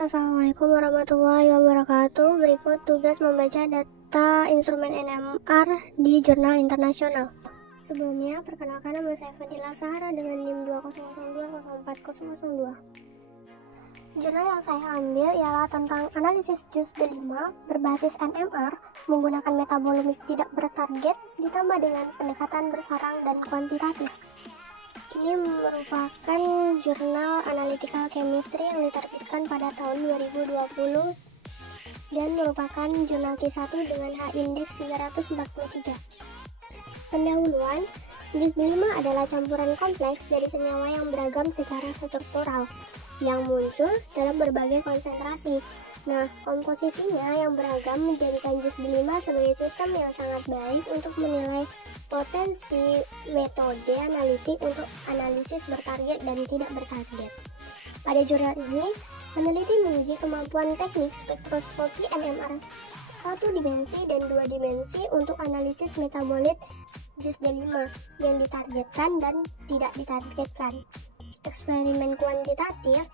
Assalamualaikum warahmatullahi wabarakatuh. Berikut tugas membaca data instrumen NMR di jurnal internasional. Sebelumnya, perkenalkan nama saya Fadila Sahara dengan NIM 200204002. Jurnal yang saya ambil ialah tentang analisis JUS D5 berbasis NMR menggunakan metabolomik tidak bertarget ditambah dengan pendekatan bersarang dan kuantitatif. Ini merupakan jurnal Analytical Chemistry yang diterbitkan pada tahun 2020 dan merupakan jurnal Q1 dengan H-index 343. Pendahuluan, JUS D5 adalah campuran kompleks dari senyawa yang beragam secara struktural yang muncul dalam berbagai konsentrasi. Nah, komposisinya yang beragam menjadikan JUS D5 sebagai sistem yang sangat baik untuk menilai potensi metode analitik untuk analisis bertarget dan tidak bertarget. Pada jurnal ini, peneliti menguji kemampuan teknik spektroskopi NMR 1 dimensi dan 2 dimensi untuk analisis metabolit JUS D5 yang ditargetkan dan tidak ditargetkan. Eksperimen kuantitatif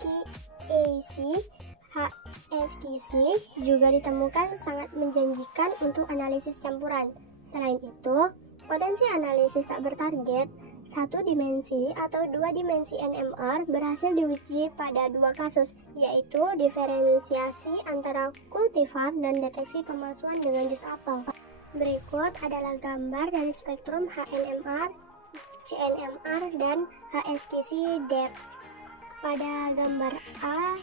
QAC HSQC juga ditemukan sangat menjanjikan untuk analisis campuran. Selain itu, potensi analisis tak bertarget 1 dimensi atau 2 dimensi NMR berhasil diuji pada 2 kasus, yaitu diferensiasi antara kultivar dan deteksi pemalsuan dengan jus apel. Berikut adalah gambar dari spektrum HNMR, CNMR, dan HSQC depth. Pada gambar A,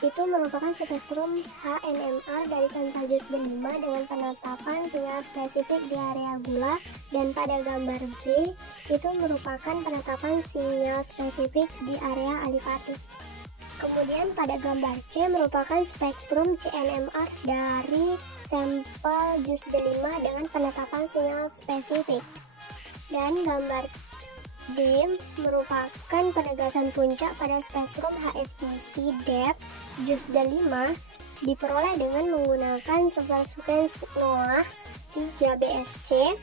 itu merupakan spektrum HNMR dari sampel JUS D5 dengan penetapan sinyal spesifik di area gula, dan pada gambar B, itu merupakan penetapan sinyal spesifik di area alifatik. Kemudian pada gambar C merupakan spektrum CNMR dari sampel JUS D5 dengan penetapan sinyal spesifik. Dan gambar D merupakan penegasan puncak pada spektrum HSQC depth JUS D5 diperoleh dengan menggunakan sequence NOAA 3BSC,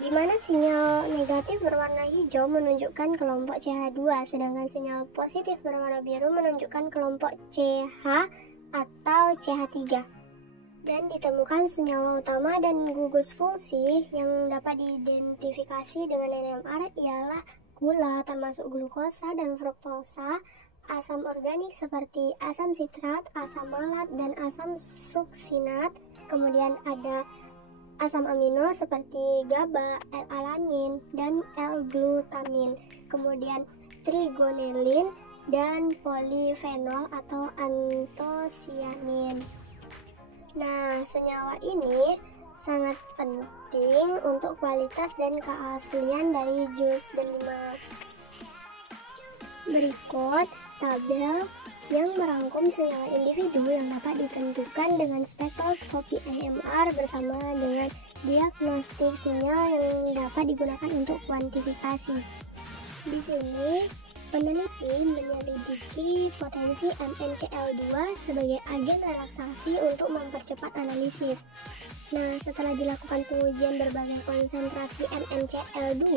di mana sinyal negatif berwarna hijau menunjukkan kelompok CH2, sedangkan sinyal positif berwarna biru menunjukkan kelompok CH atau CH3. Dan ditemukan senyawa utama dan gugus fungsi yang dapat diidentifikasi dengan NMR ialah gula termasuk glukosa dan fruktosa, asam organik seperti asam sitrat, asam malat, dan asam suksinat. Kemudian ada asam amino seperti GABA, L-alanin, dan L-glutamin. Kemudian trigonelin dan polifenol atau antosianin. Nah, senyawa ini sangat penting untuk kualitas dan keaslian dari JUS D5. Berikut tabel yang merangkum senyawa individu yang dapat ditentukan dengan spektroskopi NMR bersama dengan diagnostik sinyal yang dapat digunakan untuk kuantifikasi. Di sini, peneliti menyelidiki potensi MnCl2 sebagai agen relaksasi untuk mempercepat analisis. Nah, setelah dilakukan pengujian berbagai konsentrasi MnCl2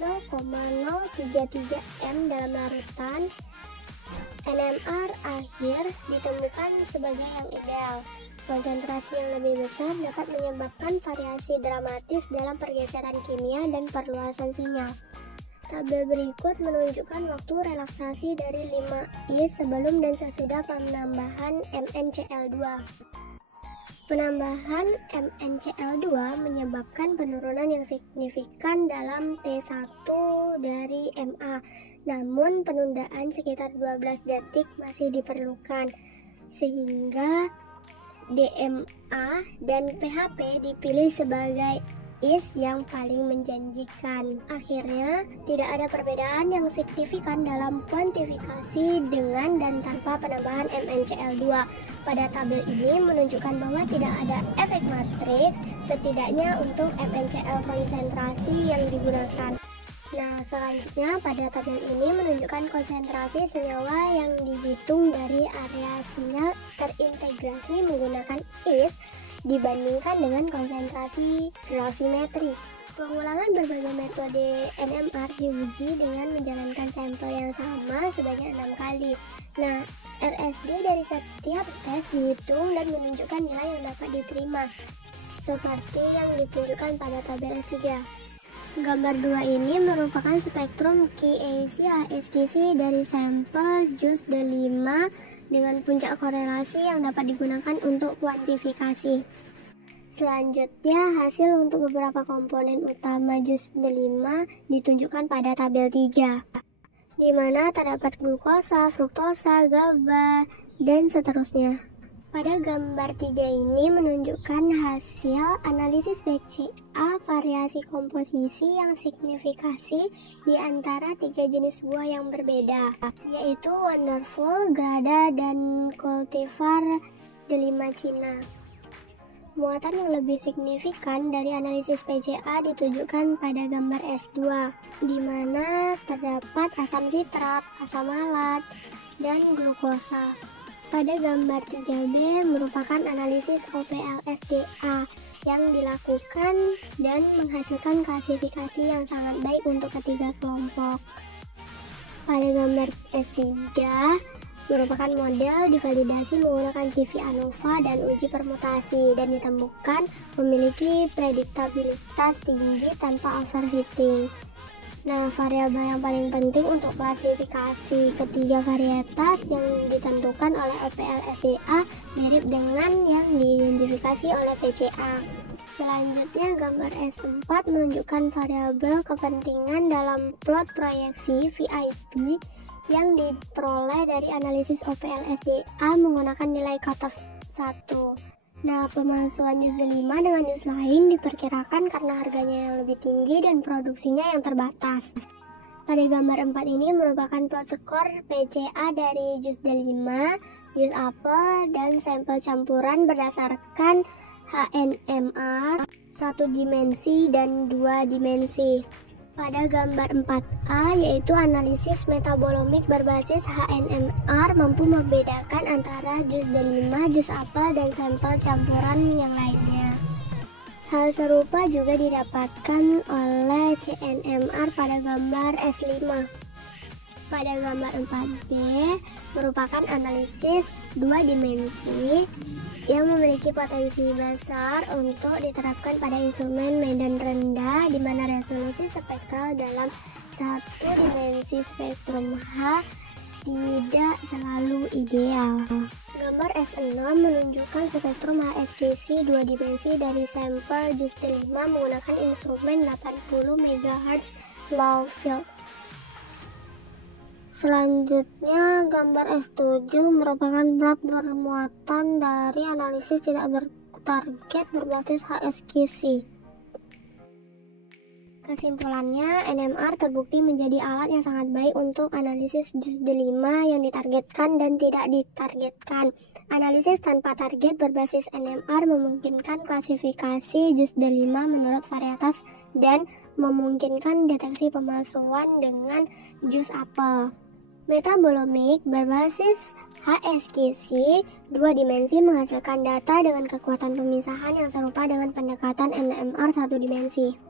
0,033 m dalam larutan, NMR akhir ditemukan sebagai yang ideal. Konsentrasi yang lebih besar dapat menyebabkan variasi dramatis dalam pergeseran kimia dan perluasan sinyal. Tabel berikut menunjukkan waktu relaksasi dari 5is sebelum dan sesudah penambahan MnCl2. Penambahan MnCl2 menyebabkan penurunan yang signifikan dalam T1 dari Ma, namun penundaan sekitar 12 detik masih diperlukan, sehingga DMA dan PHP dipilih sebagai is yang paling menjanjikan. Akhirnya, tidak ada perbedaan yang signifikan dalam kuantifikasi dengan dan tanpa penambahan MnCl2. Pada tabel ini menunjukkan bahwa tidak ada efek matriks, setidaknya untuk MnCl konsentrasi yang digunakan. Nah, selanjutnya pada tabel ini menunjukkan konsentrasi senyawa yang dihitung dari area sinyal terintegrasi menggunakan is dibandingkan dengan konsentrasi gravimetri. Pengulangan berbagai metode NMR diuji dengan menjalankan sampel yang sama sebanyak 6 kali. Nah, HSD dari setiap tes dihitung dan menunjukkan nilai yang dapat diterima, seperti yang ditunjukkan pada tabel S3. Gambar 2 ini merupakan spektrum QAC HSQC dari sampel jus D5 dengan puncak korelasi yang dapat digunakan untuk kuantifikasi. Selanjutnya, hasil untuk beberapa komponen utama jus D5 ditunjukkan pada tabel 3, di mana terdapat glukosa, fruktosa, GABA, dan seterusnya. Pada gambar 3 ini menunjukkan hasil analisis PCA variasi komposisi yang signifikasi di antara 3 jenis buah yang berbeda, yaitu Wonderful, Grada, dan Cultivar D5 Cina. Muatan yang lebih signifikan dari analisis PCA ditunjukkan pada gambar S2, di mana terdapat asam sitrat, asam malat, dan glukosa. Pada gambar 3B merupakan analisis OPLSDA yang dilakukan dan menghasilkan klasifikasi yang sangat baik untuk ketiga kelompok. Pada gambar S3 merupakan model divalidasi menggunakan CV ANOVA dan uji permutasi dan ditemukan memiliki prediktabilitas tinggi tanpa overfitting. Nah, variabel yang paling penting untuk klasifikasi ketiga varietas yang ditentukan oleh OPLSDA mirip dengan yang diidentifikasi oleh PCA. Selanjutnya, gambar S4 menunjukkan variabel kepentingan dalam plot proyeksi VIP yang diperoleh dari analisis OPLSDA menggunakan nilai cutoff 1. Nah, pemalsuan jus D5 dengan jus lain diperkirakan karena harganya yang lebih tinggi dan produksinya yang terbatas. Pada gambar 4 ini merupakan plot skor PCA dari jus D5, jus apel, dan sampel campuran berdasarkan HNMR 1 dimensi dan 2 dimensi. Pada gambar 4A yaitu analisis metabolomik berbasis HNMR mampu membedakan antara jus D5, jus apel, dan sampel campuran yang lainnya. Hal serupa juga didapatkan oleh CNMR pada gambar S5. Pada gambar 4B merupakan analisis 2 dimensi yang memiliki potensi besar untuk diterapkan pada instrumen medan rendah di mana resolusi spektral dalam 1 dimensi spektrum H tidak selalu ideal. Gambar S6 menunjukkan spektrum HSQC 2 dimensi dari sampel jus D5 menggunakan instrumen 80 MHz low field. Selanjutnya, gambar S7 merupakan plot bermuatan dari analisis tidak bertarget berbasis HSQC. Kesimpulannya, NMR terbukti menjadi alat yang sangat baik untuk analisis jus D5 yang ditargetkan dan tidak ditargetkan. Analisis tanpa target berbasis NMR memungkinkan klasifikasi jus D5 menurut varietas dan memungkinkan deteksi pemalsuan dengan jus apel. Metabolomik berbasis HSQC 2 dimensi menghasilkan data dengan kekuatan pemisahan yang serupa dengan pendekatan NMR 1 dimensi.